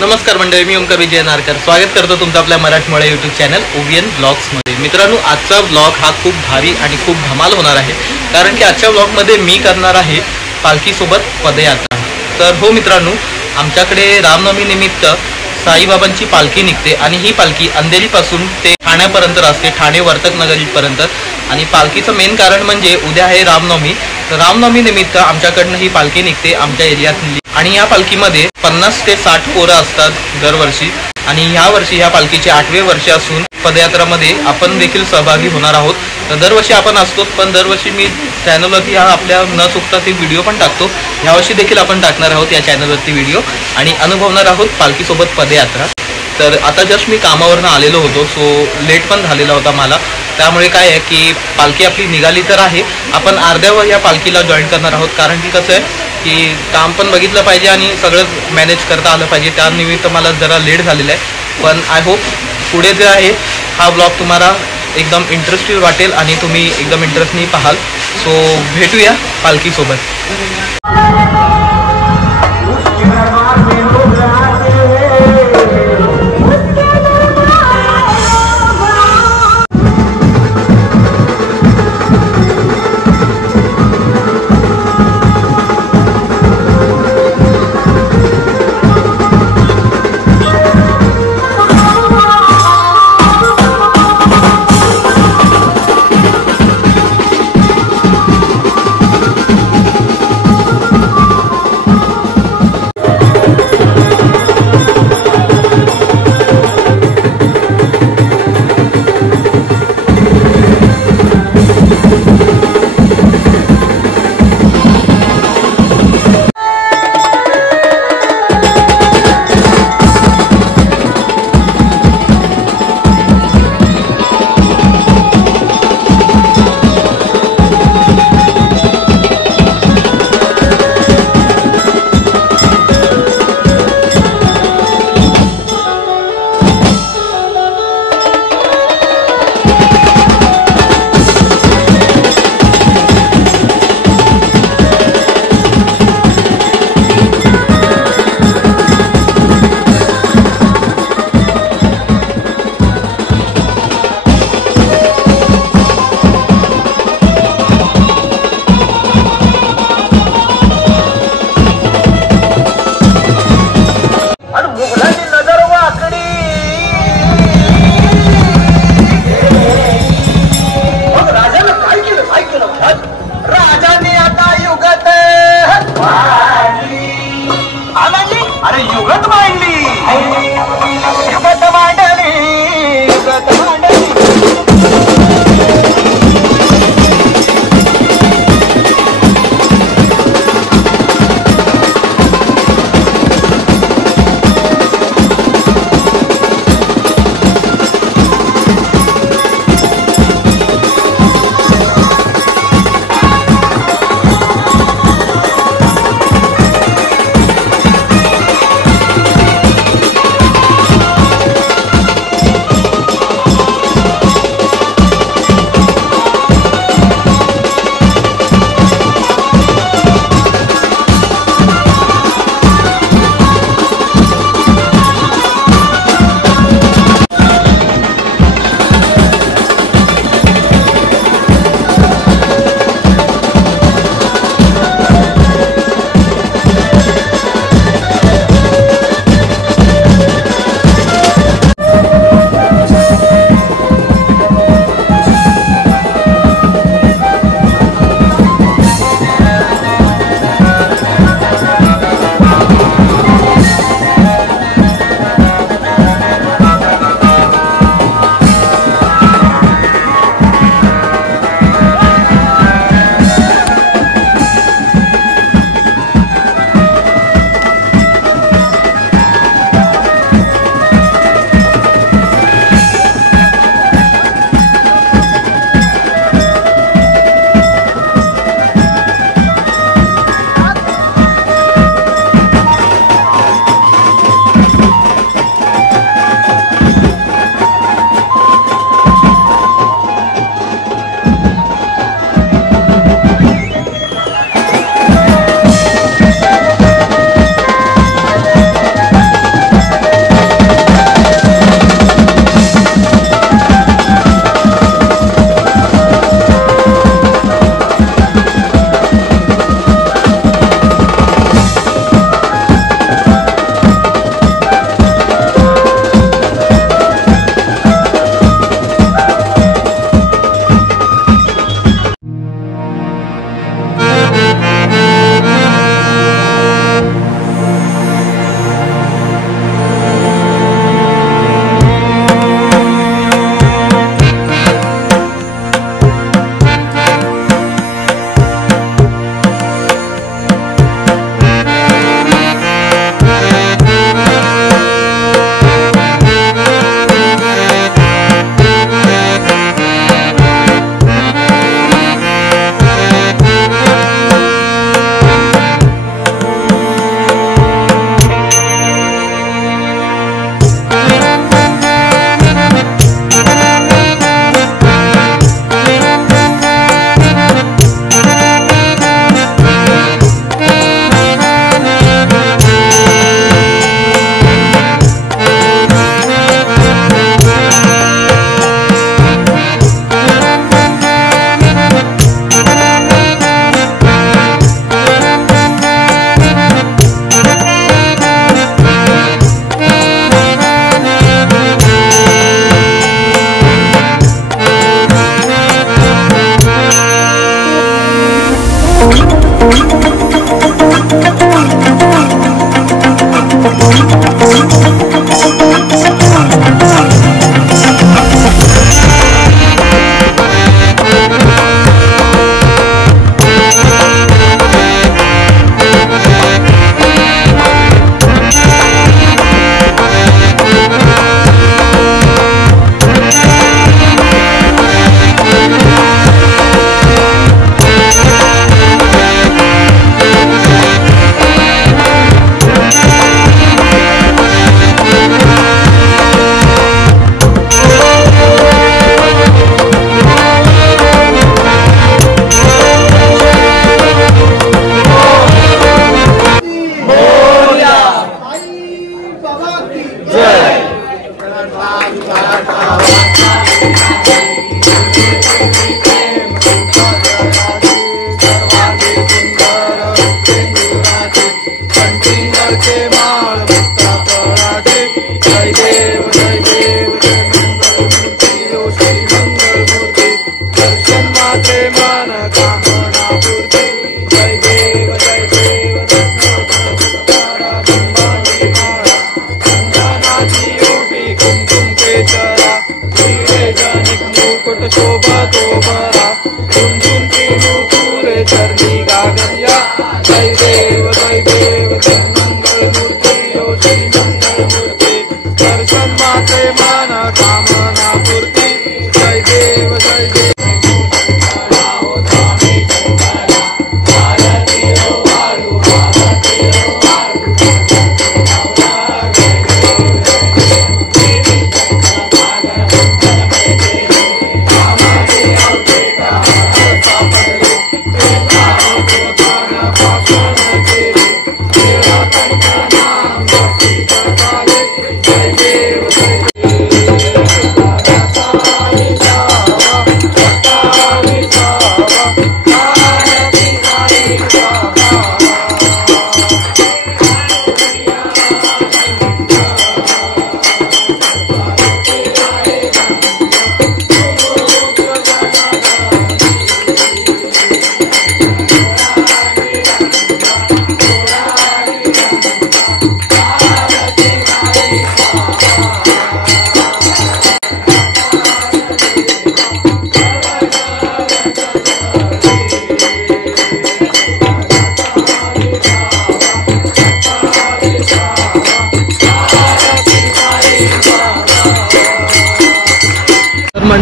नमस्कार मंडळी, मी ओमकार विजय नारकर स्वागत करतो तुमचं आपल्या मराठमोळा यूट्यूब चॅनल ओव्हीएन ब्लॉग्समध्ये। मित्रांनो, आजचा ब्लॉग हा खूप भारी आणि खूप धमाल होणार आहे, कारण की आजच्या ब्लॉगमध्ये मी करणार आहे पालखीसोबत पदयात्रा। तर हो मित्रांनो, आमच्याकडे रामनवमी निमित्त साईबाबांची पालखी निघते आणि ही पालखी अंधेरीपासून ते ठाण्यापर्यंत असते, ठाणे वर्तक नगरीपर्यंत। आणि पालखीचं मेन कारण म्हणजे उद्या आहे रामनवमी, तर रामनवमी निमित्त आमच्याकडनं ही पालखी निघते आमच्या एरियातली। आणि या पालखीमध्ये 50 ते 60 पोरं असतात दरवर्षी, आणि ह्या वर्षी ह्या पालखीचे 8वे वर्ष असून पदयात्रामध्ये आपण देखील सहभागी होणार आहोत। तर दरवर्षी आपण असतो, पण दरवर्षी मी चॅनलवरती हा आपल्या न चुकता ती व्हिडिओ पण टाकतो। यावर्षी देखील आपण टाकणार आहोत या चॅनलवरती व्हिडिओ आणि अनुभवणार आहोत पालखीसोबत पदयात्रा। तर आता जस्ट मी कामावरनं आलेलो होतो, सो लेट पण झालेला होता मला। त्यामुळे काय आहे की पालखी आपली निघाली तर आहे, आपण अर्ध्यावर या पालखीला जॉईन करणार आहोत, कारण की कसं आहे की काम पण बघितलं पाहिजे आणि सगळं मॅनेज करता आलं पाहिजे। त्यानिमित्त मला जरा लेट झालेलं आहे, पण आय होप पुढे जे आहे हा ब्लॉग तुम्हाला एकदम इंटरेस्टिंग वाटेल आणि तुम्ही एकदम इंटरेस्टनी पाहाल। सो भेटूया पालखीसोबत।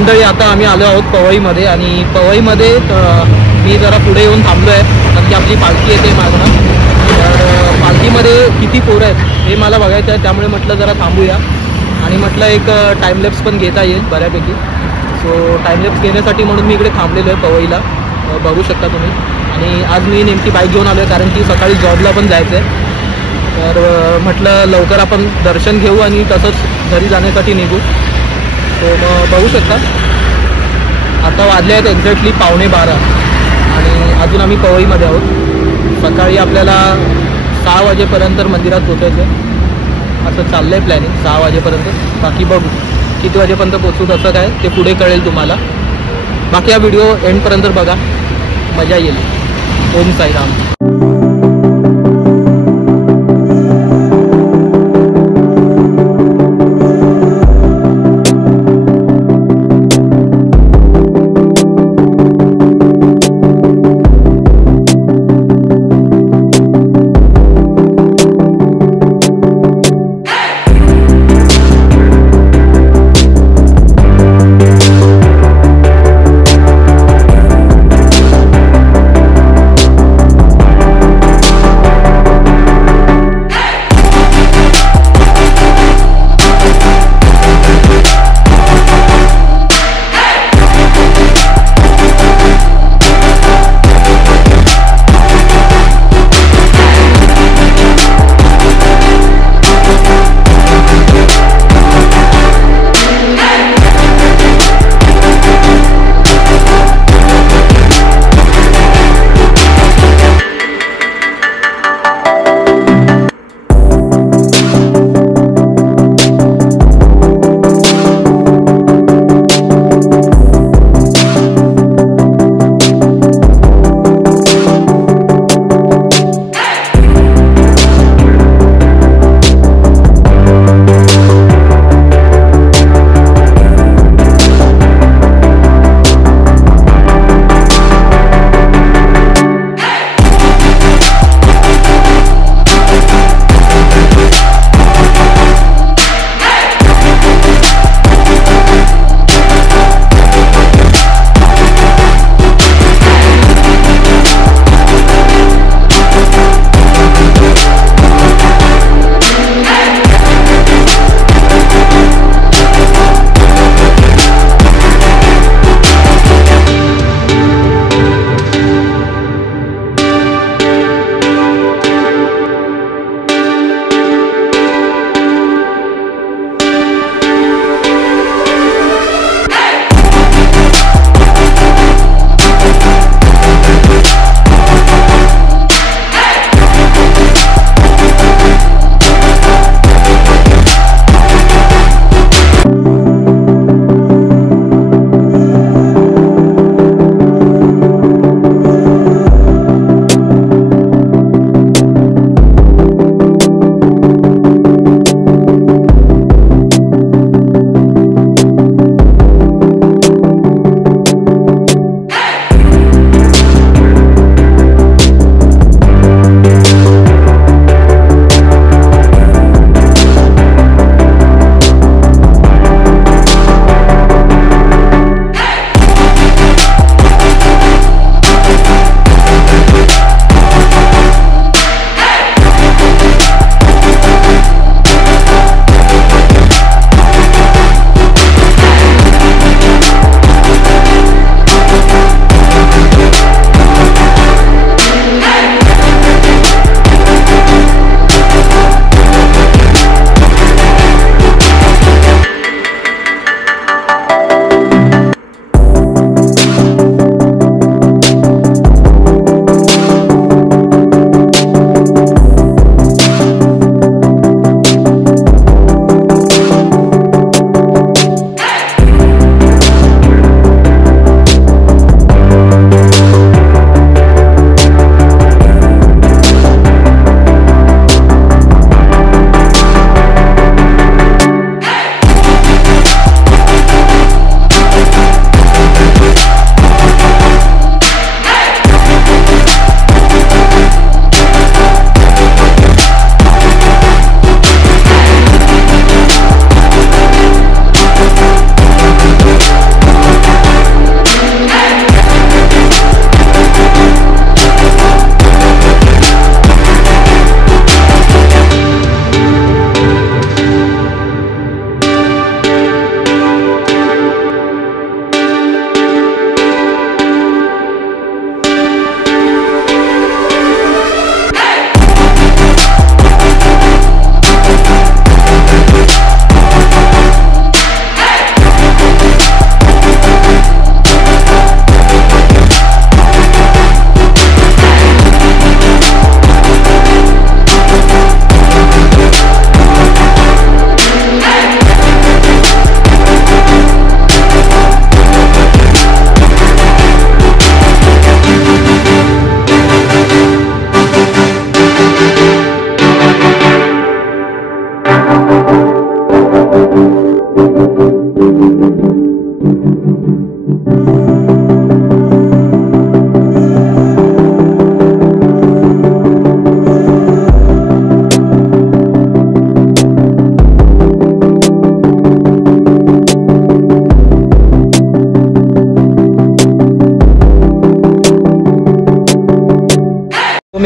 मंडळी, आता आम्ही आलो आहोत पवईमध्ये आणि पवईमध्ये मी जरा पुढे येऊन थांबलो आहे कारण की आपली पालखी येते मागणं. तर पालखीमध्ये किती पोरं आहेत हे मला बघायचं आहे, त्यामुळे म्हटलं जरा थांबूया आणि म्हटलं एक टाईमलॅप्स पण घेता येईल बऱ्यापैकी. सो टाईमलॅप्स घेण्यासाठी म्हणून मी इकडे थांबलेलो आहे पवईला, बघू शकता तुम्ही. आणि आज मी नेमकी बाईक घेऊन आलो आहे कारण की सकाळी जॉबला पण जायचं आहे. तर म्हटलं लवकर आपण दर्शन घेऊ आणि तसंच घरी जाण्यासाठी निघू. तो मग बघू शकता आता वाजले आहेत एक्झॅक्टली 11:15 आणि अजून आम्ही पवईमध्ये आहोत. सकाळी आपल्याला 6 वाजेपर्यंत मंदिरात पोचायचं आहे असं चाललं आहे प्लॅनिंग, 6 वाजेपर्यंत. बाकी बघू किती वाजेपर्यंत पोचू कसं काय ते पुढे कळेल तुम्हाला. बाकी हा व्हिडिओ एंडपर्यंत बघा, मजा येईल. ओम साईराम.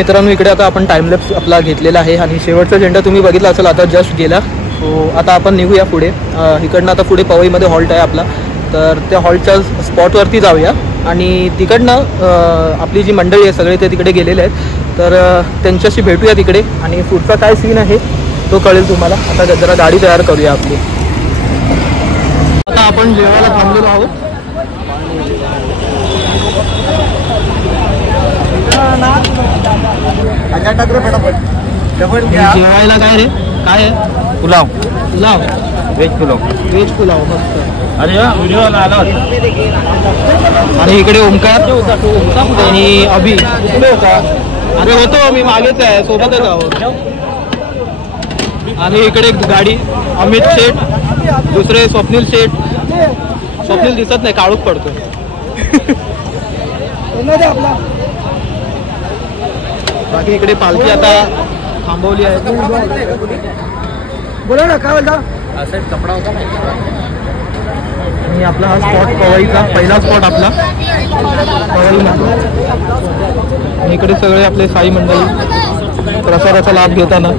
मित्रांनो इकडे आता आपण टाइमलॅप्स आपला घेतलेला आहे आणि शेवटचा झेंडा तुम्ही बघितला असेल आता जस्ट गेला. सो आता आपण निघूया पुढे. इकडनं आता पुढे पवईमध्ये हॉल्ट आहे आपला, तर त्या हॉल्टच्या स्पॉटवरती जाऊया आणि तिकडनं आपली जी मंडळी आहे सगळे ते तिकडे गेलेले आहेत, तर त्यांच्याशी भेटूया तिकडे आणि पुढचा काय सीन आहे तो कळेल तुम्हाला. आता जरा गाडी तयार करूया आपली. आता आपण जेवायला थांबलेलो आहोत. जेवायला काय रे, काय आहे? पुलाव. पुलाव, व्हेज पुलाव. व्हेज पुलाव मस्त. अरे व्हिडिओ आला होता. आणि इकडे ओमकार आणि अभि कुठे होता? अरे होतो मी मागेच आहे, सोबतच आहोत. आणि इकडे गाडी अमित शेठ, दुसरे स्वप्नील शेठ. स्वप्नील दिसत नाही, काळूच पडतो. बाकी इकडे पालखी आता थांबवली आहे. बोला ना काय बोलता. कपडा होता आणि आपला हा स्पॉट पवईचा पहिला स्पॉट आपला पवई आणि इकडे सगळे आपले साई मंडळी प्रसादाचा लाभ घेताना.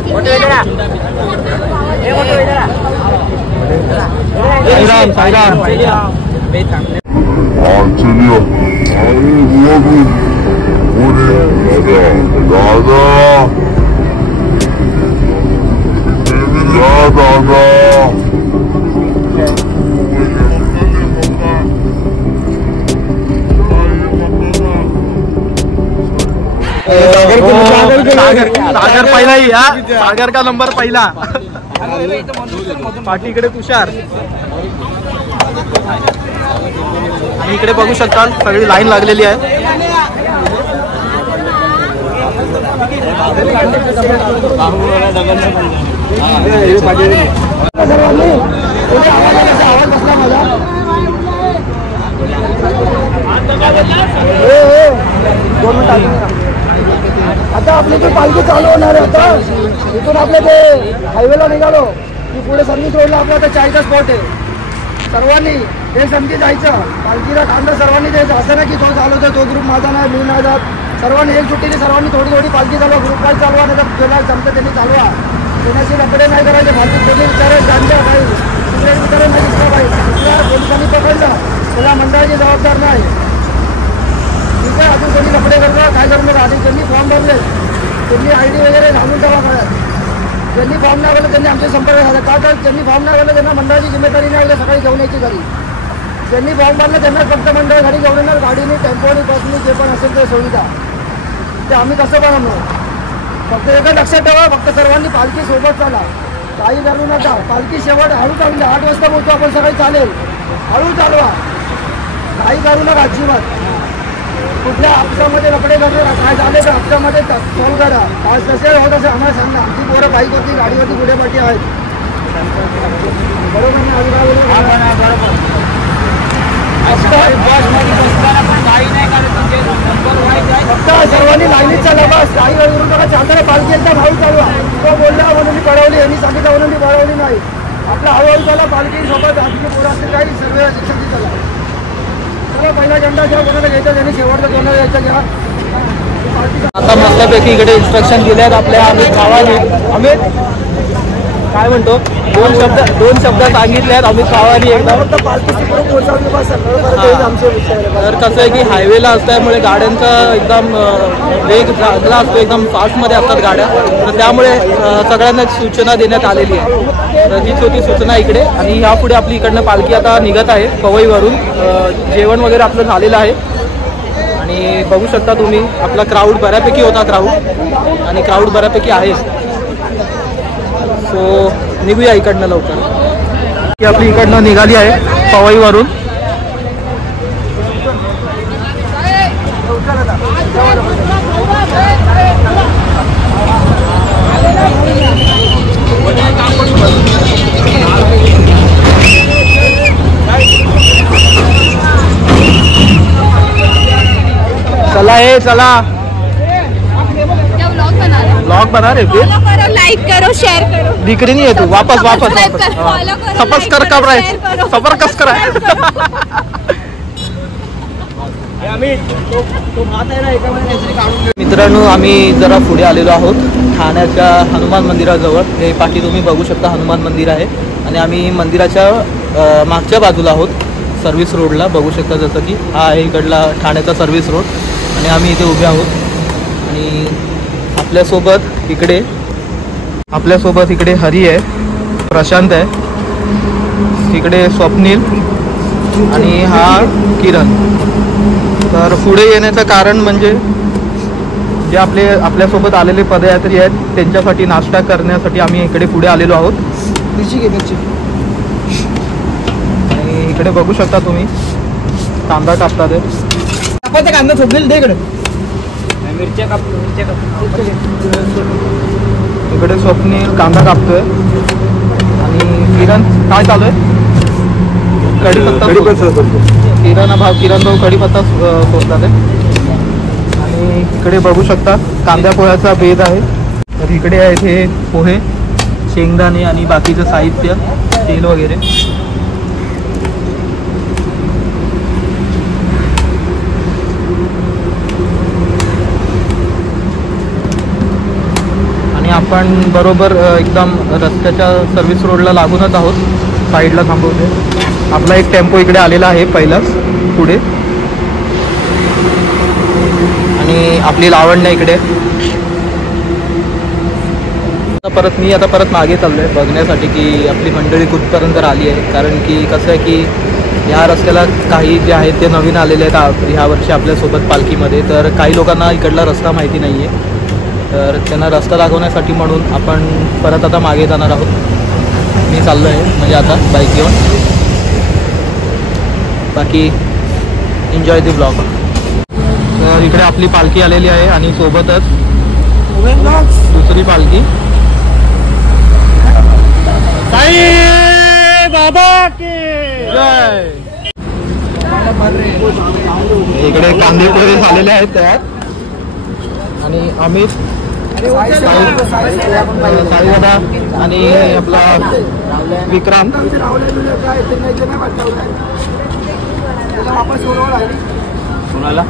साईराम साईराम. सागर पहिला ही. सागर का नंबर पहिला. पाठीकडे तुषार आणि इकडे बघू शकता सगळी लाईन लागलेली आहे. आता आपली जी पालखी चालू होणार आहे, आता इथून आपल्या ते हायवेला निघालो की पुढे सर्व्हिस रोडला आपला आता चायचा स्पॉट आहे. सर्वांनी हे समजी जायचं, पालखीला कांदा सर्वांनी द्यायचं. असं नाही की तो चालवतो तो ग्रुप माझा नाही मी नाही जात. सर्वांनी एक सुट्टीने सर्वांनी थोडी थोडी पालखी चालवा, ग्रुप वाईज चालवा, नाही तर ज्याला जमतं त्यांनी चालवा. कोणाशी लपडे नाही करायचे. फालतू कोणी विचारेल गांजा पाहिजे, दुसऱ्या विचारेल नाही दिसला पाहिजे. दुसऱ्या पोलिसांनी पकडलं त्याला मंडळाची जबाबदार नाही. ठीक आहे, अजून कोणी लपडे करणार काय करणार. आधी ज्यांनी फॉर्म भरले त्यांनी ID वगैरे घालून ठेवा कळत. ज्यांनी फॉर्म नाही भरले त्यांनी आमचे संपर्क झाला. का तर ज्यांनी फॉर्म नाही भरले त्यांना मंडळाची जिम्मेदारी नाही आहे सकाळी घेऊन यायची घरी. ज्यांनी फॉर्म भरलं त्यांना फक्त मंडळ घरी घेऊन येणार, गाडीने टेम्पोनी बसनी जे पण असेल ते सुविधा ते आम्ही कसं बनवणार. फक्त एकच लक्षात ठेवा, फक्त सर्वांनी पालखी सोबत चाला, काही करू नका. पालखी शेवट हळू चालू 8 वाजता पोहोचू आपण सकाळी, चालेल हळू चालवा, काही करू नका अजिबात. कुठल्या आपसामध्ये लपडे करणार काय झाले तर आपसामध्ये सॉल्व करा. आज तसे होत असेल आम्हाला सांगा. आमची पोरं बाईक होती गाडीवरती पुढे पाठी आहेत. बरोबर नाही बरोबर. फक्त सर्वांनी लाईनीत चालवा बस, काही करू नका. चालताना पालखी एकदम हळू चालवा. तो बोलला म्हणून मी पळवली, यांनी सांगितलं म्हणून मी पळवली नाही. आपला हळूहळू चाला. पालखी सोबत आजची पोरं असतील काही सर्व शिक्षण चाला. पहिला झेंडा घ्या, कोणाला घ्यायचा त्यांनी शेवटचा कोणाला घ्यायचा घ्या. आता मस्तपैकी इकडे इन्स्ट्रक्शन दिले आहेत आपल्या अमित भावाने. अमित काय म्हणतो? दोन शब्द सांगितले आहेत अमित भावाने एकदम. तर कसं आहे की हायवेला असल्यामुळे गाड्यांचा एकदम वेग चांगला असतो, एकदम फास्टमध्ये असतात गाड्या, तर त्यामुळे सगळ्यांना सूचना देण्यात आलेली आहे. तर हीच होती सूचना इकडे. आणि ह्यापुढे आपली इकडनं पालखी आता निघत आहे पवईवरून. जेवण वगैरे आपलं झालेलं आहे आणि बघू शकता तुम्ही आपला क्राऊड बऱ्यापैकी होता आणि क्राऊड बऱ्यापैकी आहे. सो निघूया इकडनं लवकर की आपली इकडनं निघाली आहे पवईवरून. चला हे चला ब्लॉग बना रहे फिर लाइक करो शेयर करो. दिख रही नहीं है तू. वापस सफर कर कब रहे सफर कस कर मित्रांनो, आम्ही जरा पुढे आलेलो आहोत ठाण्याच्या हनुमान मंदिराजवळ. हे पाठी तुम्ही बघू शकता हनुमान मंदिर आहे आणि आम्ही मंदिराच्या मागच्या बाजूला आहोत, सर्व्हिस रोडला बघू शकता. जसं की हा आहे इकडला ठाण्याचा सर्व्हिस रोड आणि आम्ही इथे उभे आहोत. आणि आपल्यासोबत इकडे हरी आहे, प्रशांत आहे, इकडे स्वप्नील आणि हा किरण. तर पुढे येण्याचं कारण म्हणजे जे आपल्यासोबत आलेले पदयात्री आहेत त्यांच्यासाठी नाश्ता करण्यासाठी आम्ही इकडे पुढे आलेलो आहोत. मिरची आणि इकडे बघू शकता तुम्ही कांदा कापतात. कांदा थोपलेला दे इकडे. इकडे स्वप्नील कांदा कापतोय आणि किरण काय चालू आहे? किरण भाऊ कढीपत्ता सोडतात आहे. आणि इकडे बघू शकता कांद्या पोह्याचा बेद आहे. तर इकडे आहेत हे पोहे, शेंगदाणे आणि बाकीचं साहित्य, तेल वगैरे. आणि आपण बरोबर एकदम रस्त्याच्या सर्व्हिस रोडला लागूनच आहोत. साईडला थांबवते. आपला एक टेम्पो इकडे आलेला आहे पहिलाच पुढे आणि आपली लावण्य इकडे. आता परत मागे चाललोय बघण्यासाठी की आपली मंडळी कुठपर्यंत आली आहे. कारण की कसं आहे की ह्या रस्त्याला काही जे आहेत ते नवीन आलेले आहेत ह्या वर्षी आपल्यासोबत पालखीमध्ये. तर काही लोकांना इकडला रस्ता माहिती नाही आहे, तर त्यांना रस्ता दाखवण्यासाठी म्हणून आपण परत आता मागे जाणार आहोत. मी चाललो आहे म्हणजे आता बाईक घेऊन. बाकी एन्जॉय द ब्लॉग. तर इकडे आपली पालखी आलेली आहे आणि सोबतच दुसरी पालखी. बाबा की जय. इकडे कांदे पोहे झालेले आहेत तयार आणि अमित, साईदादा आणि आपला विक्रांत. कोणाला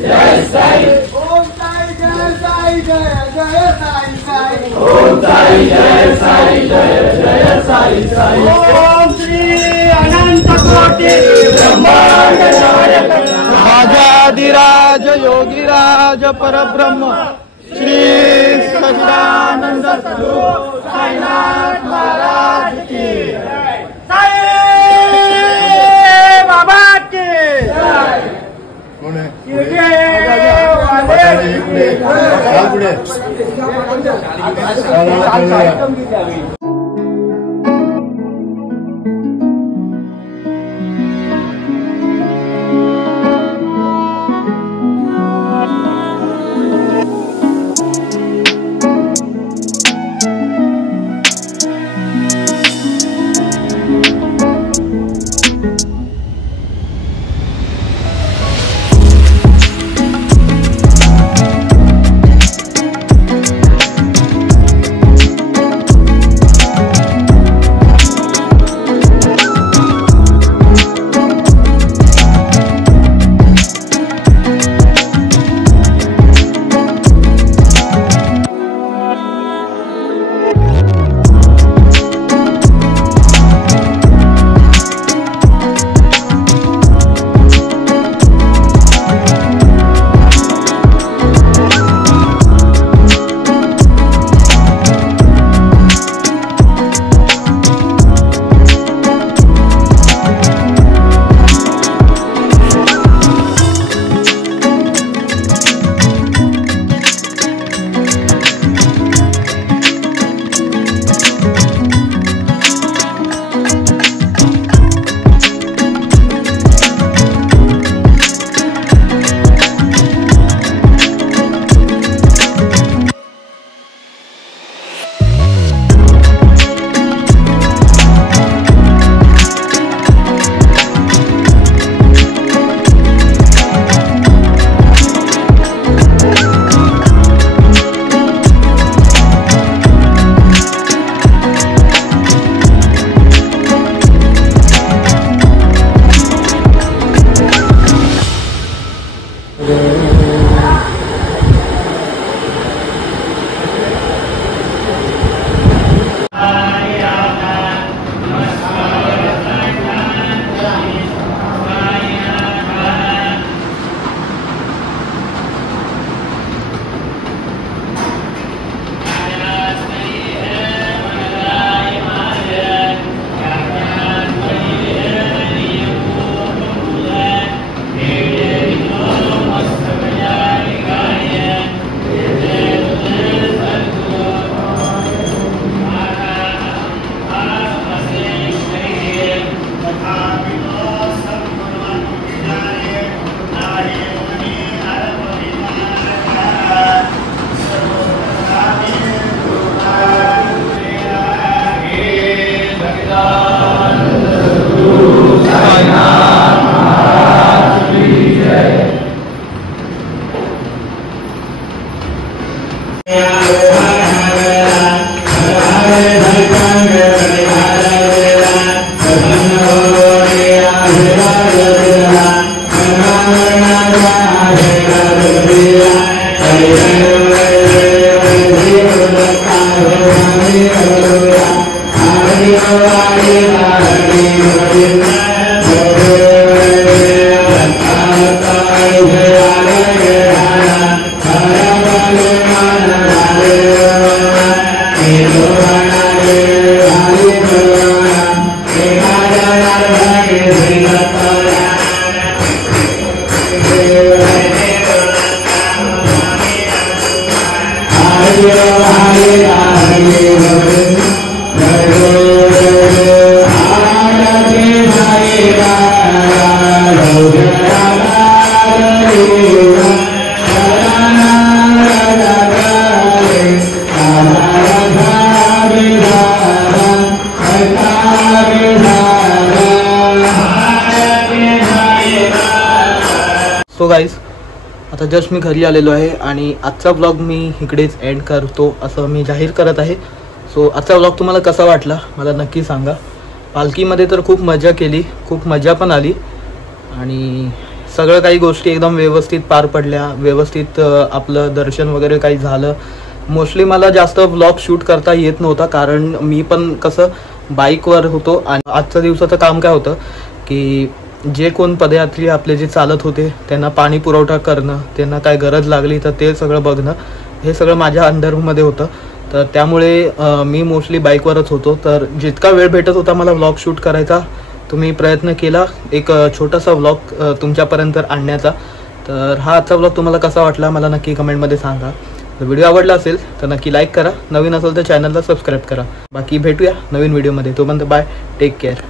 जय साई ओम साई जय साई जय जय साई साई ओम साई जय साई जय जय साई साई ओम श्री अनंत कोटि ब्रह्मांड नायक राजाधिराज योगीराज परब्रह्म श्री सच्चिदानंद सद्गुरु साईनाथ महाराज की साई बाबा की सो गाईज आता जस्ट मी घरी आलेलो आहे आणि आजचा ब्लॉग मी इकडेच एंड करतो असं मी जाहीर करत आहे. सो आजचा ब्लॉग तुम्हाला कसा वाटला मला नक्की सांगा. पालखीमध्ये तर खूप मजा केली, खूप मजा पण आली आणि सगळं काही गोष्टी एकदम व्यवस्थित पार पडल्या, व्यवस्थित आपलं दर्शन वगैरे काही झालं. मोस्टली मला जास्त व्लॉग शूट करता येत नव्हता, कारण मी पण कसं बाईकवर होतो. आणि आजच्या दिवसाचं काम काय होतं की जे कोण पदयात्री आपले जे चालत होते त्यांना पाणी पुरवठा करणं, त्यांना काय गरज लागली तर ते सगळं बघणं, हे सगळं माझ्या अंडरमध्ये होतं. तर त्यामुळे मी मोस्टली बाईकवरच होतो. तर जितका वेळ भेटत होता मला व्लॉग शूट करायचा, तुम्ही प्रयत्न केला एक छोटासा व्लॉग तुमच्यापर्यंत आणण्याचा. तर हा आजचा व्लॉग तुम्हाला कसा वाटला मला नक्की कमेंटमध्ये सांगा. जर व्हिडिओ आवडला असेल तर नक्की लाईक करा, नवीन असेल तर चॅनलला सबस्क्राईब करा. बाकी भेटूया नवीन व्हिडिओमध्ये. तोपर्यंत बाय, टेक केअर.